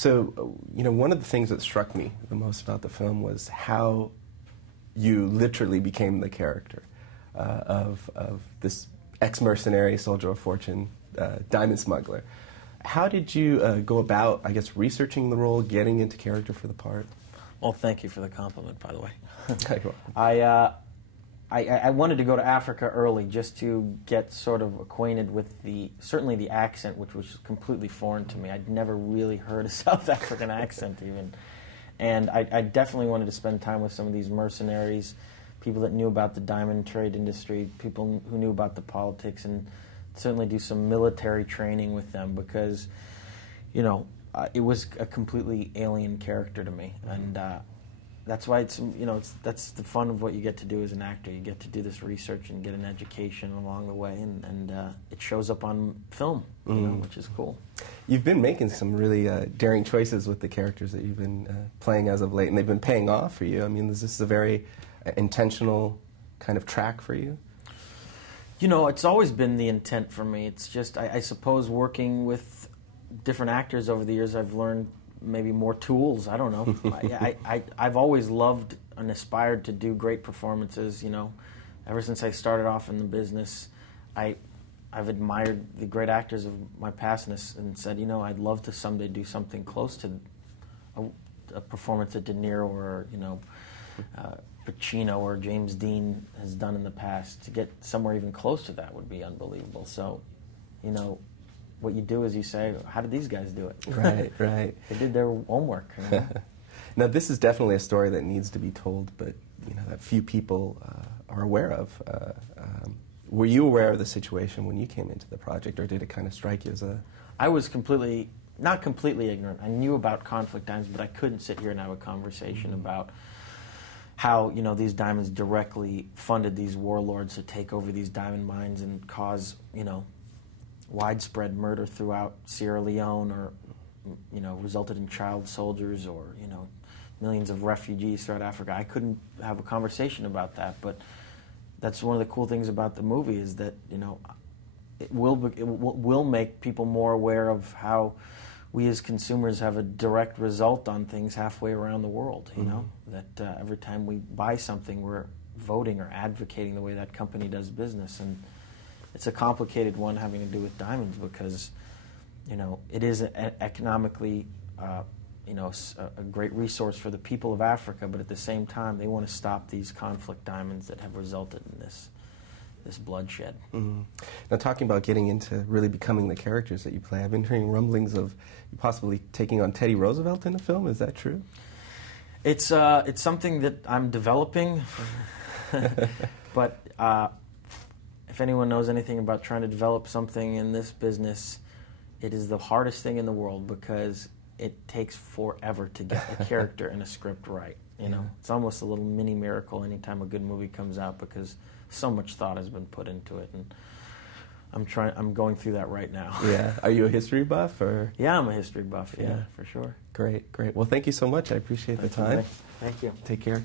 So, one of the things that struck me the most about the film was how you literally became the character of this ex-mercenary, soldier of fortune, diamond smuggler. How did you go about, I guess, researching the role, getting into character for the part? Well, thank you for the compliment, by the way. You're welcome. I wanted to go to Africa early just to get sort of acquainted with certainly the accent, which was completely foreign to me. I'd never really heard a South African accent even. And I definitely wanted to spend time with some of these mercenaries, people that knew about the diamond trade industry, people who knew about the politics, and certainly do some military training with them because, it was a completely alien character to me. And that's why that's the fun of what you get to do as an actor. You get to do this research and get an education along the way, and it shows up on film, which is cool. You've been making some really daring choices with the characters that you've been playing as of late, and they've been paying off for you. I mean, is this a very intentional kind of track for you? It's always been the intent for me. It's just, I suppose, working with different actors over the years, I've learned maybe more tools. I don't know. I've always loved and aspired to do great performances. Ever since I started off in the business, I've admired the great actors of my past and said, I'd love to someday do something close to a performance that De Niro or Pacino or James Dean has done in the past. To get somewhere even close to that would be unbelievable. So, what you do is you say, how did these guys do it? Right, right. They did their homework. Now, this is definitely a story that needs to be told, but that few people are aware of. Were you aware of the situation when you came into the project, or did it kind of strike you as a... I was not completely ignorant. I knew about conflict diamonds, but I couldn't sit here and have a conversation about how these diamonds directly funded these warlords to take over these diamond mines and cause widespread murder throughout Sierra Leone, or resulted in child soldiers, or millions of refugees throughout Africa. I couldn't have a conversation about that, but that's one of the cool things about the movie is that it will make people more aware of how we as consumers have a direct result on things halfway around the world. That every time we buy something, we're voting or advocating the way that company does business. And it's a complicated one having to do with diamonds because, it is economically, a great resource for the people of Africa, but at the same time, they want to stop these conflict diamonds that have resulted in this bloodshed. Mm-hmm. Now, talking about getting into really becoming the characters that you play, I've been hearing rumblings of you possibly taking on Teddy Roosevelt in the film. Is that true? It's something that I'm developing, but if anyone knows anything about trying to develop something in this business, it is the hardest thing in the world because it takes forever to get a character and a script right. It's almost a little mini miracle anytime a good movie comes out because so much thought has been put into it, and I'm going through that right now. Yeah. Are you a history buff, or? Yeah, I'm a history buff. Yeah, for sure. Great, great. Well, thank you so much. I appreciate the time. Thank you. Take care.